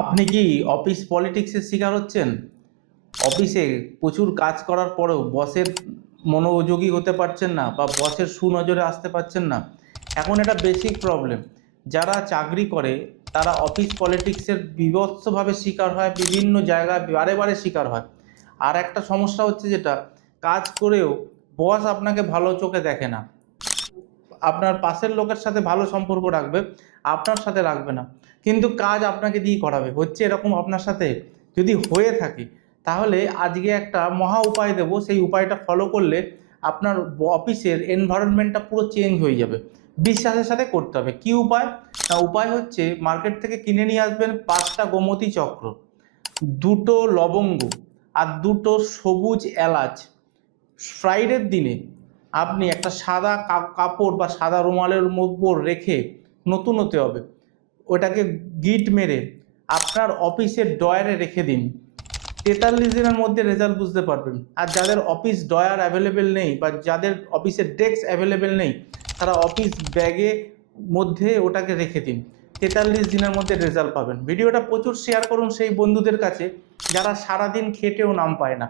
আপনি কি অফিস পলিটিক্সের শিকার হচ্ছেন? অফিসে প্রচুর কাজ করার পরেও বসের মনোযোগী হতে পারছেন না বা বসের সুনজরে আসতে পারছেন না। এখন এটা বেসিক প্রবলেম। যারা চাকরি করে তারা অফিস পলিটিক্সের বীভৎসভাবে শিকার হয়, বিভিন্ন জায়গায় বারে বারে শিকার হয়। আর একটা সমস্যা হচ্ছে যেটা, কাজ করেও বস আপনাকে ভালো চোখে দেখে না। আপনার পাশের লোকের সাথে ভালো সম্পর্ক রাখবে, আপনার সাথে রাখবে না, কিন্তু কাজ আপনাকে দিয়ে করাবে। হচ্ছে এরকম আপনার সাথে? যদি হয়ে থাকে তাহলে আজকে একটা মহা উপায় দেব, সেই উপায়টা ফলো করলে আপনার অফিসের এনভায়রনমেন্টটা পুরো চেঞ্জ হয়ে যাবে। বিশ্বাসের সাথে করতে হবে। কি উপায়? না, উপায় হচ্ছে মার্কেট থেকে কিনে নিয়ে আসবেন 5টা গোমতী চক্র, 2টো লবঙ্গ আর 2টো সবুজ এলাচ। ফ্রাইডের দিনে আপনি একটা সাদা কাপড় বা সাদা রুমালের উপর রেখে, নতুন হতে হবে, ওটাকে গিট মেরে আপনার অফিসের ড্রয়ারে রেখে দিন। 43 দিনের মধ্যে রেজাল্ট বুঝতে পারবেন। আর যাদের অফিস ড্রয়ার অ্যাভেলেবেল নেই বা যাদের অফিসের ডেস্ক অ্যাভেলেবেল নেই, তারা অফিস ব্যাগে মধ্যে ওটাকে রেখে দিন। 43 দিনের মধ্যে রেজাল্ট পাবেন। ভিডিওটা প্রচুর শেয়ার করুন সেই বন্ধুদের কাছে যারা সারাদিন খেটেও নাম পায় না।